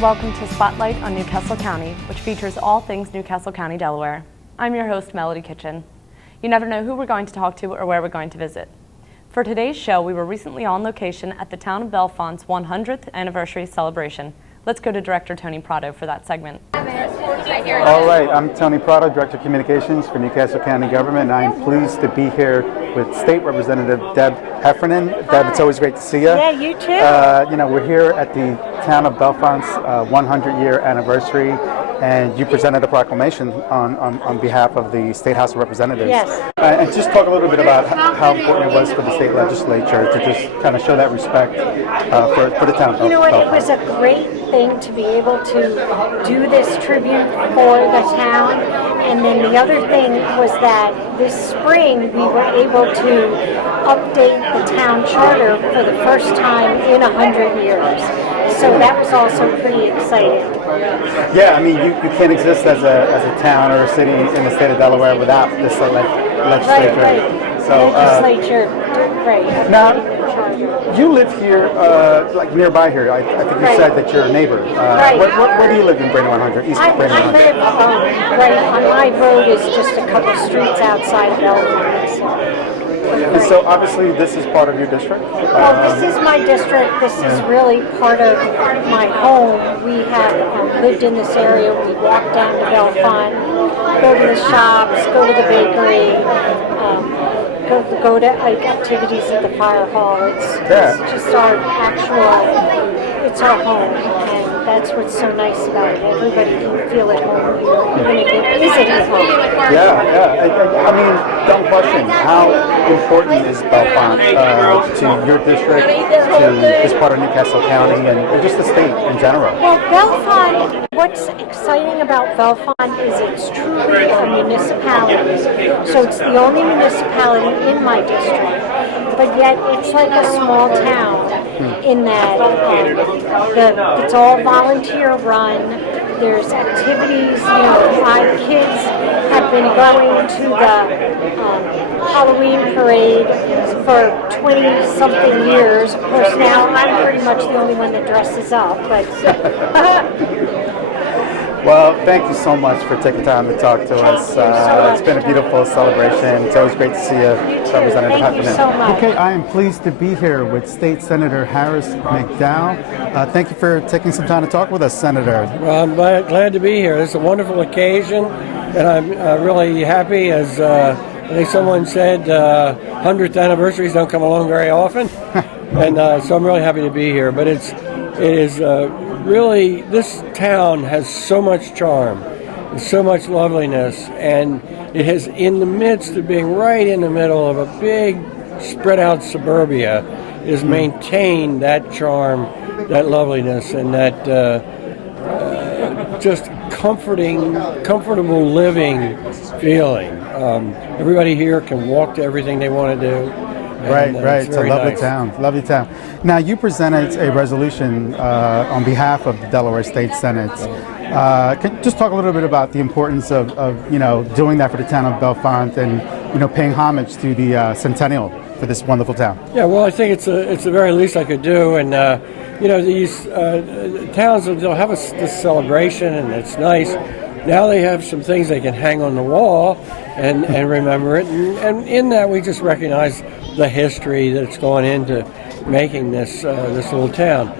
and welcome to Spotlight on Newcastle County, which features all things Newcastle County, Delaware. I'm your host, Melody Kitchen. You never know who we're going to talk to or where we're going to visit. For today's show, we were recently on location at the town of Bellefonte's 100th anniversary celebration. Let's go to Director Tony Prado for that segment. All right, I'm Tony Prado, Director of Communications for Newcastle County Government, and I'm pleased to be here with State Representative Deb Heffernan. Deb, it's always great to see you. Yeah, you too. We're here at the town of Bellefonte's 100-year anniversary, and you presented a proclamation on behalf of the State House of Representatives. Yes. And just talk a little bit about how important it was for the state legislature to just kind of show that respect for the town of Bellefonte. You know what, it was a great thing to be able to do this tribute for the town. And then the other thing was that this spring we were able to update the town charter for the first time in 100 years. So that was also pretty exciting. Yeah, I mean, you can't exist as a town or a city in the state of Delaware without this legislature. Right. So, legislature, right. Now, you live here, like nearby here. I think you said that you're a neighbor. Right. Where do you live in Brandon 100? East I Brandon 100. live right on my road is just a couple streets outside of Bellefonte. And so obviously this is part of your district? Well, this is my district. This is really part of my home. We have lived in this area. We walk down to Bellefonte, go to the shops, go to the bakery, go to activities at the fire hall. It's just our it's our home, and that's what's so nice about it. Everybody can feel at home here, even if it isn't at home. Yeah. I mean, dumb question. How important is Bellefonte to your district, to this part of Newcastle County, and just the state in general? Well, Bellefonte, what's exciting about Bellefonte is it's truly a municipality. So it's the only municipality in my district, but yet it's like a small town in that it's all volunteer run. There's activities, my kids have been going to the Halloween parade for 20-something years. Of course, now I'm pretty much the only one that dresses up, but... Well, thank you so much for taking time to talk to us. It's been a beautiful celebration. It's always great to see you, Representative Heffernan. Thank you so much. Okay, I am pleased to be here with State Senator Harris McDowell. Thank you for taking some time to talk with us, Senator. Well, I'm glad to be here. It's a wonderful occasion, and I'm really happy. As I think someone said, 100th anniversaries don't come along very often, and so I'm really happy to be here. But it is really, this town has so much charm and so much loveliness, and it has, in the midst of being right in the middle of a big spread out suburbia, is maintained that charm, that loveliness, and that just comfortable living feeling. Everybody here can walk to everything they want to do. Right. It's a lovely nice. lovely town. Now, you presented a resolution on behalf of the Delaware State Senate. Can you just talk a little bit about the importance of doing that for the town of Bellefonte and paying homage to the centennial for this wonderful town? Yeah, well, I think it's the very least I could do, and these towns, they'll have this celebration, and it's nice. Now they have some things they can hang on the wall and remember it, and in that we just recognize the history that's gone into making this little town.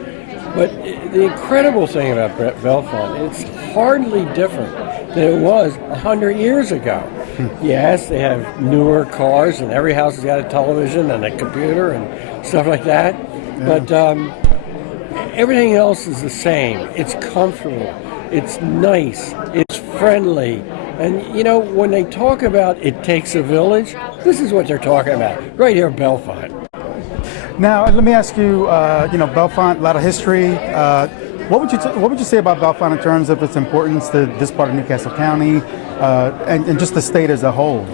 But the incredible thing about Bellefonte, it's hardly different than it was 100 years ago. Yes, they have newer cars, and every house has got a television and a computer and stuff like that. Yeah. But everything else is the same. It's comfortable. It's nice. It's friendly. And, when they talk about it takes a village, this is what they're talking about, right here in Bellefonte. Now, let me ask you, Bellefonte, a lot of history. What would you say about Bellefonte in terms of its importance to this part of Newcastle County and just the state as a whole?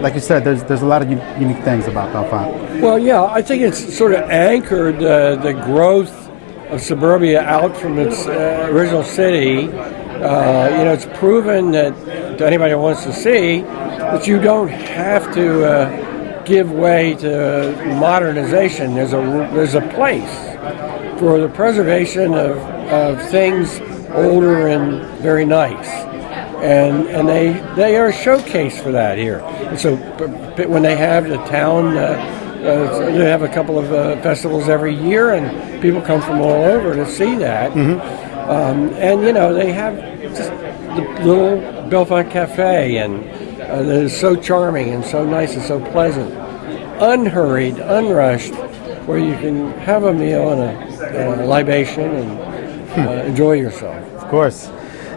Like you said, there's a lot of unique things about Bellefonte. Well, yeah, I think it's sort of anchored the growth of suburbia out from its original city. It's proven that to anybody who wants to see that you don't have to give way to modernization. There's a place for the preservation of things older and very nice. And they are a showcase for that here. And so when they have the town, they have a couple of festivals every year, and people come from all over to see that. And they have just the little Bellefonte Cafe, and that is so charming and so nice and so pleasant, unhurried, unrushed, where you can have a meal and a libation and enjoy yourself. Of course.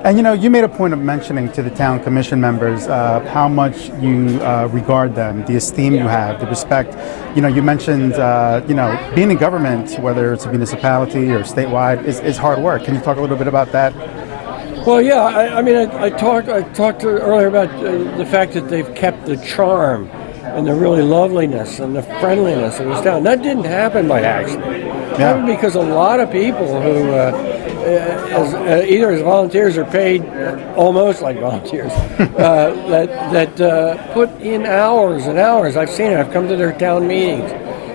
And you made a point of mentioning to the town commission members how much you regard them, the esteem you have, the respect. You mentioned being in government, whether it's a municipality or statewide, is hard work. Can you talk a little bit about that? Well, yeah. I talked earlier about the fact that they've kept the charm and the really loveliness and the friendliness of this town. That didn't happen by accident. It happened because a lot of people who either as volunteers or paid almost like volunteers that put in hours and hours. I've seen it. I've come to their town meetings.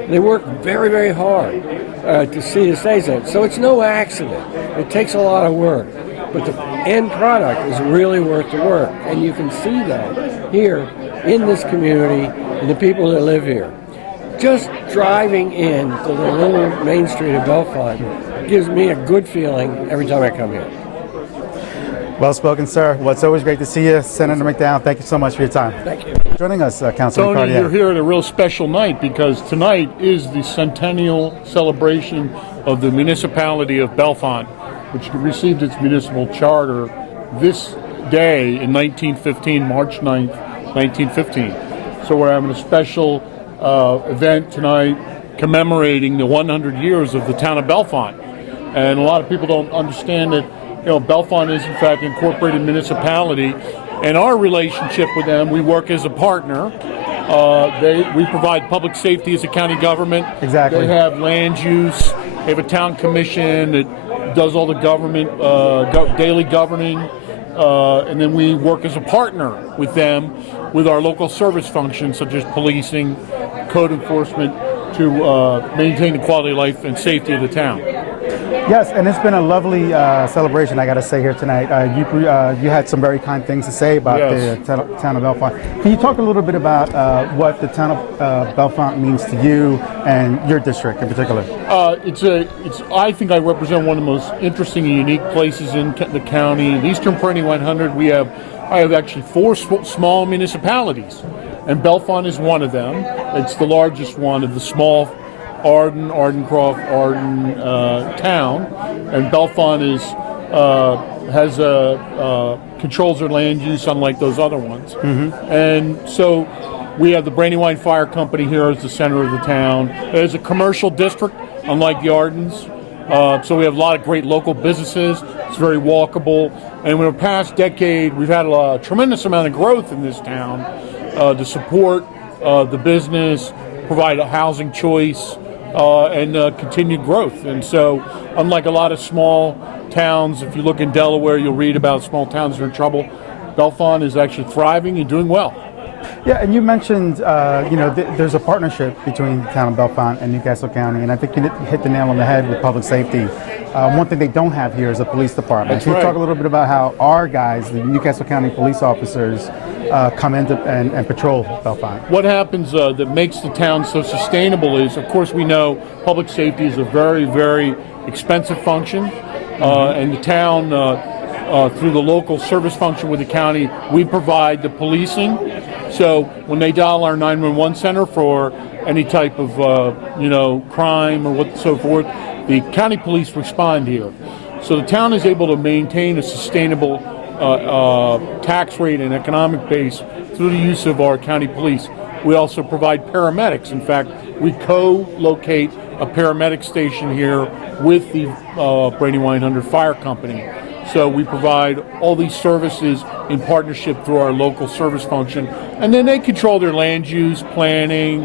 They work very, very hard to see the stage there. So it's no accident. It takes a lot of work. But the end product is really worth the work. And you can see that here in this community and the people that live here. Just driving in to the little main street of Bellefonte gives me a good feeling every time I come here. Well spoken, sir. Well, it's always great to see you. Senator McDowell, thank you so much for your time. Thank you. Joining us, Councilman Tony, Cartier. you're here at a real special night because tonight is the centennial celebration of the municipality of Bellefonte, which received its municipal charter this day in 1915, March 9th, 1915. So we're having a special event tonight commemorating the 100 years of the town of Bellefonte. And a lot of people don't understand that Bellefonte is in fact an incorporated municipality, and our relationship with them, we work as a partner. We provide public safety as a county government. Exactly. They have land use. They have a town commission that does all the government daily governing, and then we work as a partner with them with our local service functions such as policing, code enforcement, to maintain the quality of life and safety of the town. Yes, and it's been a lovely celebration, I got to say, here tonight. You had some very kind things to say about the town of Bellefonte. Can you talk a little bit about what the town of Bellefonte means to you and your district in particular? I think I represent one of the most interesting and unique places in the county. In Eastern Perennial 100, I have actually 4 small municipalities, and Bellefonte is one of them. It's the largest one of the small Ardencroft town, and Bellefonte controls their land use unlike those other ones. And so we have the Brandywine Fire Company here as the center of the town. There's a commercial district, unlike the Ardens. So we have a lot of great local businesses. It's very walkable. And in the past decade, we've had a tremendous amount of growth in this town to support the business, provide a housing choice, and continued growth. And so, unlike a lot of small towns, if you look in Delaware, you'll read about small towns that are in trouble. Bellefonte is actually thriving and doing well. Yeah, and you mentioned, there's a partnership between the town of Bellefonte and Newcastle County, and I think you hit the nail on the head with public safety. One thing they don't have here is a police department. That's Can you right. talk a little bit about how our guys, the Newcastle County police officers, come in and patrol Bellefonte? What happens that makes the town so sustainable is, of course, we know public safety is a very, very expensive function, and the town, through the local service function with the county, we provide the policing. So when they dial our 911 center for any type of crime or so forth, the county police respond here. So the town is able to maintain a sustainable tax rate and economic base through the use of our county police. We also provide paramedics. In fact, we co-locate a paramedic station here with the Brandywine 100 Fire Company. So we provide all these services in partnership through our local service function. And then they control their land use, planning.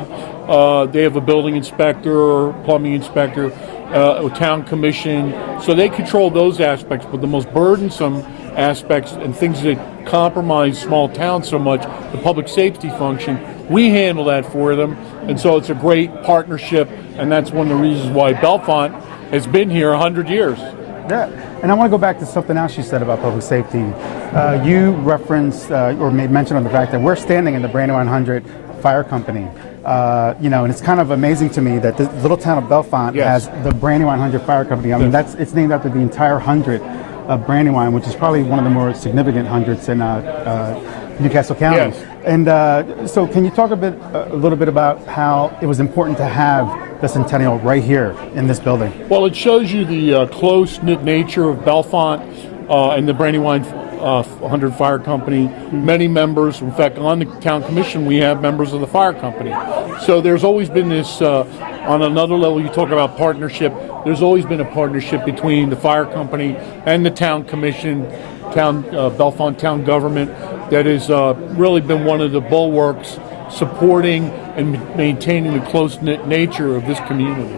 They have a building inspector, plumbing inspector, a town commission. So they control those aspects. But the most burdensome aspects and things that compromise small towns so much, the public safety function, we handle that for them. And so it's a great partnership. And that's one of the reasons why Bellefonte has been here 100 years. Yeah, and I want to go back to something else you said about public safety. You referenced or made mention of the fact that we're standing in the Brandywine 100 Fire Company. And it's kind of amazing to me that the little town of Bellefonte has the Brandywine 100 Fire Company. I mean, it's named after the entire 100 of Brandywine, which is probably one of the more significant hundreds in Newcastle County. Yes. And so can you talk a little bit about how it was important to have the Centennial right here in this building? Well, it shows you the close-knit nature of Bellefonte and the Brandywine 100 Fire Company. Many members, in fact, on the town commission, we have members of the fire company. So there's always been this, on another level, you talk about partnership, there's always been a partnership between the fire company and the town commission, Bellefonte town government, that has really been one of the bulwarks supporting and maintaining the close-knit nature of this community.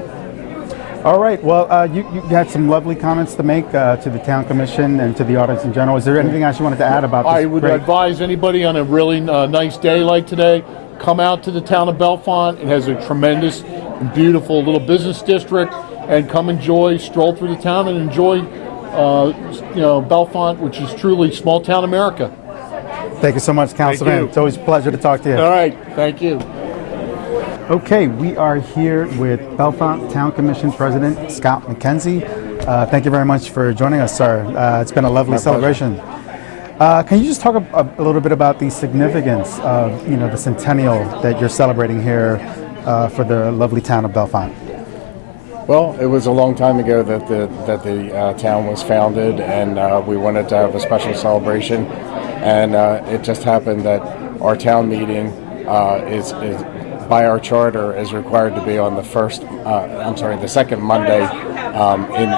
All right. Well, you had some lovely comments to make to the town commission and to the audience in general. Is there anything else you wanted to add about this? I would advise anybody on a really nice day like today, come out to the town of Bellefonte. It has a tremendous and beautiful little business district, and come stroll through the town and enjoy Bellefonte, which is truly small town America. Thank you so much, Councilman. It's always a pleasure to talk to you. All right. Thank you. Okay, we are here with Bellefonte Town Commission President Scott McKenzie. Thank you very much for joining us, sir. It's been a lovely celebration. Can you just talk a little bit about the significance of the centennial that you're celebrating here for the lovely town of Bellefonte? Well, it was a long time ago that the town was founded, and we wanted to have a special celebration. And it just happened that our town meeting is by our charter is required to be on the second Monday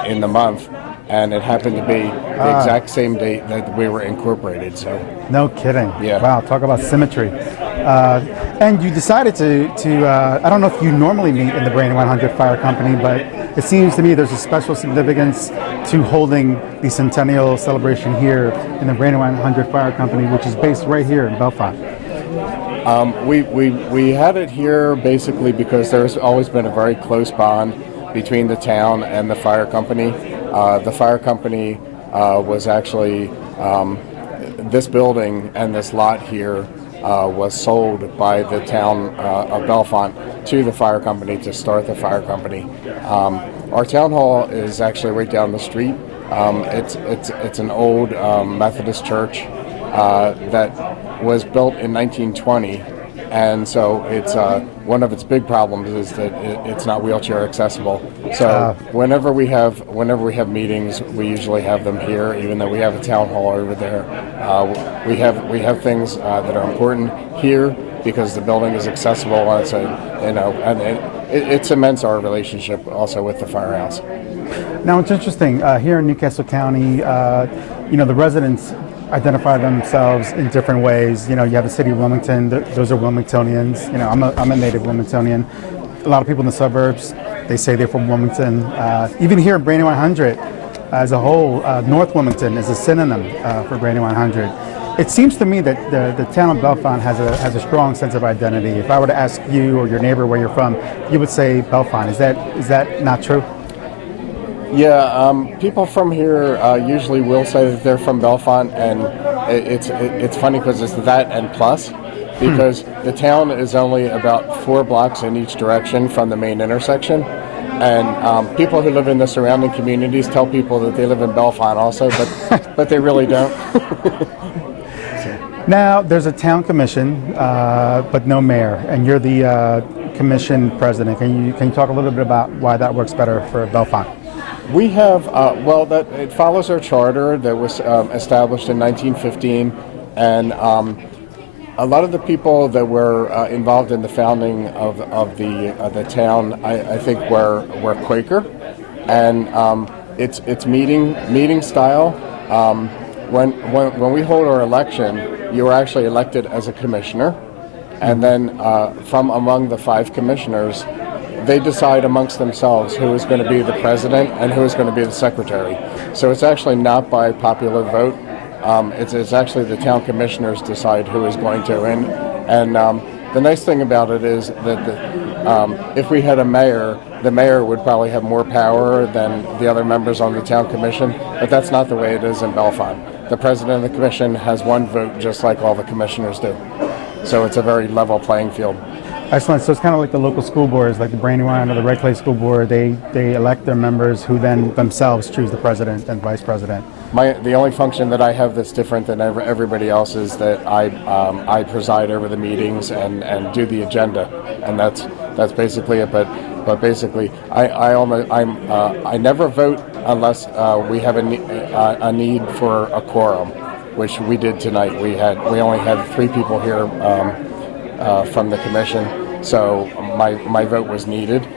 in the month, and it happened to be the exact same date that we were incorporated. So no kidding. Yeah. Wow, talk about symmetry. And you decided to I don't know if you normally meet in the Brandywine 100 Fire Company, but it seems to me there's a special significance to holding the centennial celebration here in the Brandywine 100 Fire Company, which is based right here in Bellefonte. We had it here basically because there's always been a very close bond between the town and the fire company. The fire company was actually this building and this lot here was sold by the town of Bellefonte to the fire company to start the fire company. Our town hall is actually right down the street. It's an old Methodist church that was built in 1920, and so it's one of its big problems is that it's not wheelchair accessible. So whenever we have meetings, we usually have them here, even though we have a town hall over there. We have things that are important here because the building is accessible, and it cements our relationship also with the firehouse. Now it's interesting here in Newcastle County. The residents identify themselves in different ways. You have the city of Wilmington; those are Wilmingtonians. I'm a native Wilmingtonian. A lot of people in the suburbs, they say they're from Wilmington. Even here in Brandywine 100, as a whole, North Wilmington is a synonym for Brandywine 100. It seems to me that the town of Bellefonte has a strong sense of identity. If I were to ask you or your neighbor where you're from, you would say Bellefonte. Is that not true? Yeah, people from here usually will say that they're from Bellefonte, and it's funny because it's that and plus, because the town is only about 4 blocks in each direction from the main intersection, and people who live in the surrounding communities tell people that they live in Bellefonte also, but they really don't. Now, there's a town commission, but no mayor, and you're the commission president. Can you talk a little bit about why that works better for Bellefonte? We have, it follows our charter that was established in 1915, and a lot of the people that were involved in the founding of the town, I think, were Quaker, and it's meeting style. When we hold our election, you are actually elected as a commissioner, and then from among the 5 commissioners, they decide amongst themselves who is going to be the president and who is going to be the secretary. So it's actually not by popular vote. It's actually the town commissioners decide who is going to. And the nice thing about it is that If we had a mayor, the mayor would probably have more power than the other members on the town commission, but that's not the way it is in Bellefonte. The president of the commission has one vote just like all the commissioners do. So it's a very level playing field. Excellent. So it's kind of like the local school boards, like the Brandywine or the Red Clay School Board. They elect their members who then themselves choose the president and vice president. The only function that I have that's different than everybody else is that I preside over the meetings and do the agenda, and that's basically it. But basically, I never vote unless we have a need for a quorum, which we did tonight. We only had 3 people here from the commission, so my vote was needed.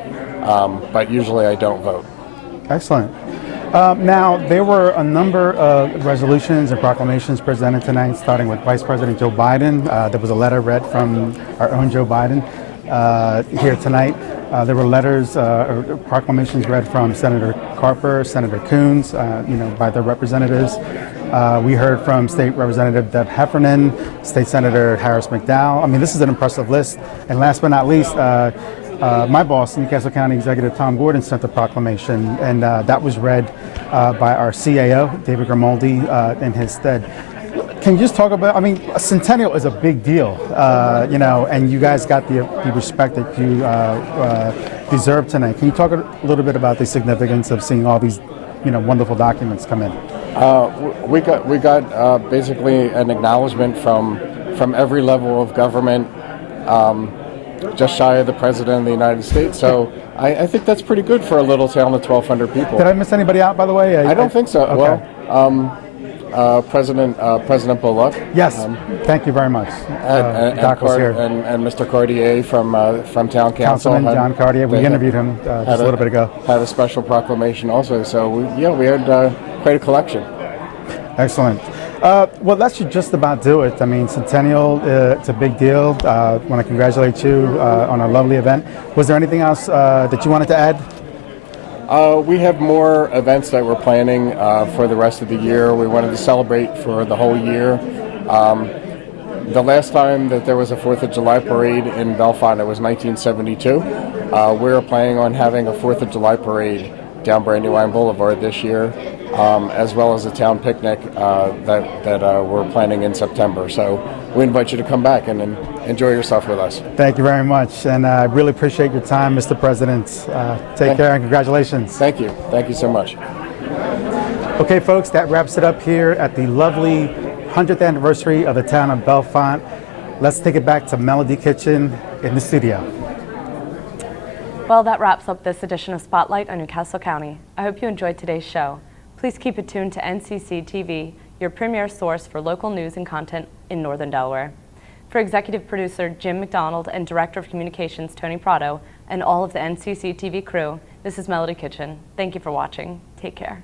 But usually I don't vote. Excellent. Now, there were a number of resolutions and proclamations presented tonight, starting with Vice President Joe Biden. There was a letter read from our own Joe Biden here tonight. There were letters, proclamations read from Senator Carper, Senator Coons, by their representatives. We heard from State Representative Deb Heffernan, State Senator Harris McDowell. I mean, this is an impressive list. And last but not least, my boss, Newcastle County Executive Tom Gordon, sent a proclamation, and that was read by our CAO, David Grimaldi, in his stead. Can you just talk about, I mean, a centennial is a big deal, and you guys got the respect that you deserve tonight. Can you talk a little bit about the significance of seeing all these, wonderful documents come in? We got basically an acknowledgement from every level of government, just shy of the President of the United States. So I think that's pretty good for a little town of 1,200 people. Did I miss anybody out, by the way? I don't think so. Okay. Well, President Bullock. Yes, thank you very much. Doc was here. And Mr. Cartier from Town Council. Councilman John Cartier. We interviewed him just a little bit ago. Had a special proclamation also. So we had quite a collection. Excellent. Well, that should just about do it. I mean, Centennial, it's a big deal. I want to congratulate you on a lovely event. Was there anything else that you wanted to add? We have more events that we're planning for the rest of the year. We wanted to celebrate for the whole year. The last time that there was a 4th of July parade in Bellefonte was 1972. We're planning on having a 4th of July parade down Brandywine Boulevard this year, as well as a town picnic that we're planning in September. So we invite you to come back and enjoy yourself with us. Thank you very much, and I really appreciate your time, Mr. President. Take care and congratulations. Thank you. Thank you so much. Okay, folks, that wraps it up here at the lovely 100th anniversary of the town of Bellefonte. Let's take it back to Melody Kitchen in the studio. Well, that wraps up this edition of Spotlight on Newcastle County. I hope you enjoyed today's show. Please keep it tuned to NCC TV, your premier source for local news and content in Northern Delaware. For executive producer Jim McDonald and director of communications Tony Prado and all of the NCC TV crew, this is Melody Kitchen. Thank you for watching. Take care.